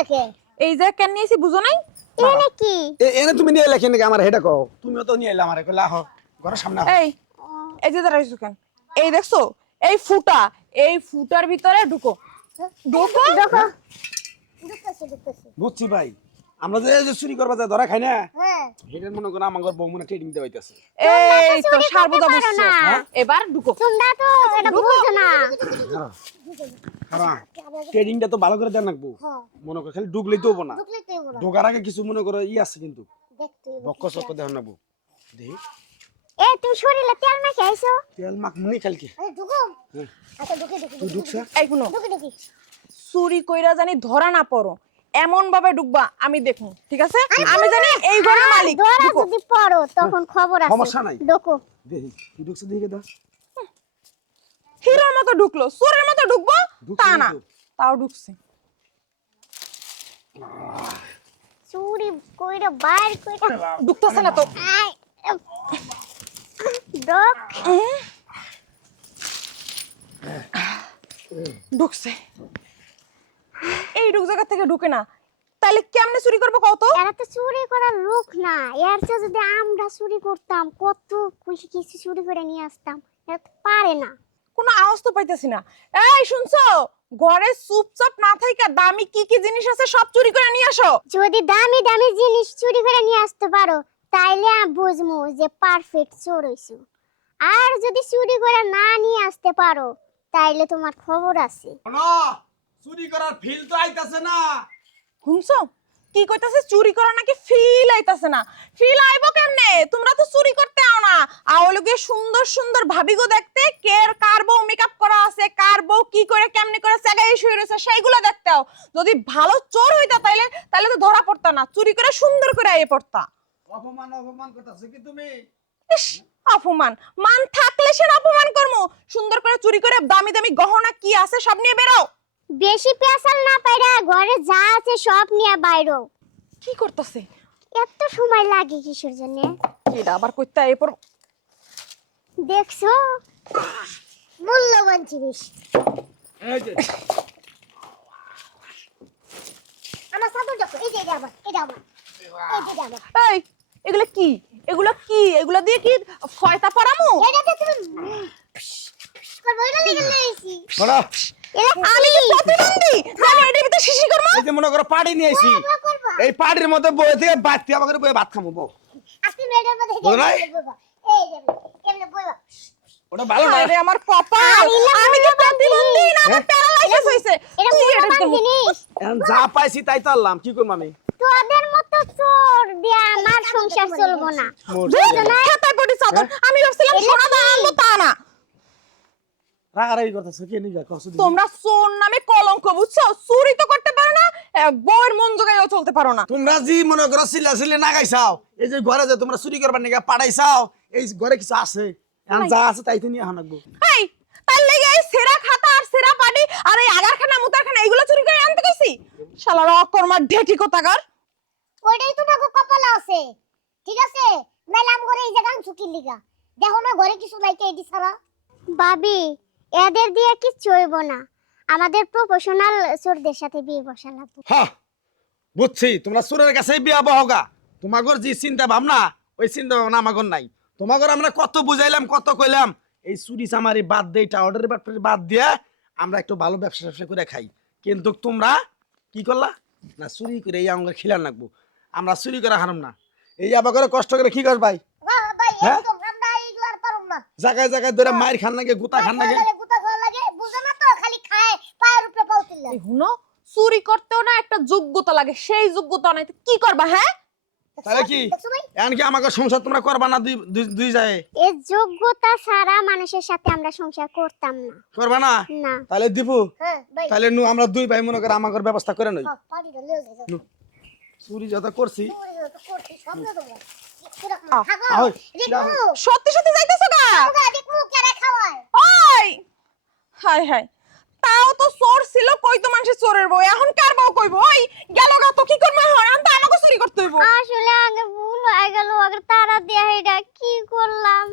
লেখে এই যে কেন নিয়েছি বুঝো নাই? এনে কি এনে তুমি নিয়ে লেখেন নাকি আমার? হেটা কও। তুমিও তো নিয়ে এলে আমার কইলা হ ঘরের সামনে এই এই যে দাঁড়াইছো কেন? এই দেখছ এই ফুটা এই ফুটার ভিতরে ঢুকো। ঢুকো? ঢুকো। ঢুকো বুঝছি ভাই। আমরা যে যে চুরি করবা যা ধরা খাই না হ্যাঁ। মনে করো আমার বউ মনে ট্রেডিং দিতে হইতাছে এই তো চুরি সার করতে বোঝা বুঝছ হ্যাঁ? এবার ঢুকো। তোমরা তো এটা বুঝো না। কারণ ট্রেডিংটা তো ভালো করে দেন রাখব হ্যাঁ। মনে করো খালি ঢুকলেই তো হব না। ঢোকার আগে কিছু মনে করো ই আছে কিন্তু। বক্ক চক্ক দেখান নাকবো দেখি এ তুমি শরীরে তেল মেখে আইছো? তেল মাখ মুনি কালকে ঢুকো। হ্যাঁ। আচ্ছা ঢুকে ঢুকে তুই ঢুকছা এই শুনো। চুরি কইরা জানি ধরা না পড়ো। এমন ভাবে ঢুকবা আমি দেখুন ঠিক আছে? আমি জানি এই ঘরের মালিক ধরা যদি পড়ো তখন খবর আছে। সমস্যা নাই। ঢুকো। দেখি তুই ঢুকছে দেখে দাও। হিরোর মতো ঢুকলো চোরের মতো ঢুকবো তা না। তাও ঢুকছে। চুরি কইরা বাইর কইরা ঢুকতেছে না তো। ডক ঢুকছে। এই ঢুক জায়গা থেকে ঢুকে না। তাহলে কেমনে চুরি করব কত এরা তো চুরি করার লোক না। এর চেয়ে যদি আমরা চুরি করতাম কত খুশি কিছু চুরি করে নিয়ে আসতাম। এরা তো পারে না। কোনো আওয়াজ তো পাইতেছি না। এই শুনছো? ঘরে চুপচাপ না থাইকা দামি কি কি জিনিস আছে সব চুরি করে নিয়ে আসো। যদি দামি দামি জিনিস চুরি করে নিয়ে আসতে পারো তাইলে আমি বুঝব যে পারফেক্ট চোর হইছো আর যদি চুরি করে না নিয়ে আসতে পারো তাইলে তোমার খবর আছে। চুরি করার ফিল তো আইতাছে না। শুনছো? কি কইতাছে? চুরি করা নাকি ফিল আইতাছে না। ফিল আইবো কেমনে? তোমরা তো চুরি করতে আও না। আওলগে সুন্দর সুন্দর ভাবিগো দেখতে কের কার বউ মেকআপ করা আছে কার বউ কি করে কেমনে করে সেগাই শুয়ে রয়েছে সেইগুলো দেখতে আও। যদি ভালো চোর হইতা তাইলে তাইলে তো ধরা পড়তা না। চুরি করে সুন্দর করে আইয়ে পড়তা। অপমান অপমান করতেছে কি তুমি? ইস, অপমান। মান থাকলে সে অপমান করমু। সুন্দর করে চুরি করে দামি দামি গহনা কি আছে সব নিয়ে বেরো। বেশি পেশাল না পাইরা ঘরে যা আছে সব নিয়ে বাইরো কি করতেছে এত সময় লাগে কিসের জন্য এটা আবার কইতা এরপর দেখছ মূল্যবান জিনিস এই যে আমার চাদর দেখো এই যে এটা আমার এটা আমার এই যে এটা আমার এই এগুলো কি এগুলো কি এগুলো দিয়ে কি ফয়তা পরামু তুমি করব এটা লেগে লইছি বড় আমি প্রতিবন্ধী! আমি এটার ভিতরে শিশি করব। এই যে মনে করো পাড়ি নিয়ে আইছি। এই পাড়ির মধ্যে বয়ে থেকে বাদ দিয়ে আমাকে বয়ে ভাত খামো বউ। আপনি মেয়েটার মধ্যে বলো নাই? বলবা এই যে কেমনে বলবা ওটা ভালো না। আরে আমার কপাল আমি কি প্রতিবন্ধী না আমার প্যারালাইসিস হইছে এটা তুই এটার জিনিস যা পাইছি তাই তো আনলাম। কি করব আমি? তোদের মতো চোর দিয়ে আমার সংসার চলবো না। বুঝছ না? খেতায় পড়ি চাদর। আমি ভাবছিলাম সোনা দাম আনব তা না। রাগারাগি করতেছে কে নিগা কষ্ট তোমরা সোর নামে কলঙ্ক বুঝছ? চুরি তো করতে পারো না বউয়ের মন জোগাইও চলতে পারো না। তোমরা জি মনে করো সিলা সিলে না গাইছাও এই যে ঘরে যে তোমরা চুরি করবার নিগা পাঠাইছাও এই ঘরে কিছু আছে? এখন যা আছে তাই তো নিয়ে আনাকবো এই তার লেগে এই সেরা খাতা আর সেরা পাটি আর এই আগারখানা মুতারখানা এইগুলো চুরি করে আনতে কইছি? শালার অকর্মার ঢেটি কোথাকার? ওইটাই তো নাকো কপালে আছে। ঠিক আছে? আম করে এই জায়গা ঝুঁকির লিগা। দেখো না ঘরে কিছু লাইকে এডি ছাড়া ভাবি এদের দিয়ে কিচ্ছু হইব না? আমাদের প্রফেশনাল চোরদের সাথে বিয়ে বসা লাগবে। হ্যাঁ বুঝছি তোমরা সুরের কাছে বিয়া বহগা। তোমাগর যে চিন্তা ভাবনা ওই চিন্তা ভাবনা আমাগর নাই। তোমাগর আমরা কত বুঝাইলাম কত কইলাম এই চুরি চামারি বাদ দিয়ে টাওয়ারের বাদ দিয়ে আমরা একটু ভালো ব্যবসা ব্যবসা করে খাই। কিন্তু তোমরা কি করলা? না চুরি করে এই আমাকে খিলান রাখব আমরা চুরি করে হারাম না। এই আবার করে কষ্ট করে কি কর ভাই? হ্যাঁ? একদম আমরা এইগুলো আর পারুম না। জায়গায় জায়গায় ধরে মায়ের খান লাগে গুতা খান লাগে লাগে গুতা খাওয়া লাগে বুঝে না তো খালি খায় পায়ের উপরে পাও তুললে এই হুনো? চুরি করতেও না একটা যোগ্যতা লাগে সেই যোগ্যতা নাই কি করবা হ্যাঁ? তাহলে কি? ভাই? এমনকি আমাকে সংসার তোমরা করবা না দুই যায়? এই যোগ্যতা ছাড়া মানুষের সাথে আমরা সংসার করতাম না। করবা না? না। তাহলে দীপু হ্যাঁ তাহলে নু আমরা দুই ভাই মনে করে আমাকে ব্যবস্থা করে নই। চুরি যত করছি। সত্যি সত্যি যাইতেছো না ওই! হাই হাই তাও তো চোর ছিল, কই তো মানুষের চোরের বউ? এখন কার বউ কইব? ওই গেল গা তো, কি করবে এখন? তো আমাকে চুরি করতে হইব। আসলে আগে ভুল হয়ে গেল, আগে তারা দেয়া এটা কি করলাম?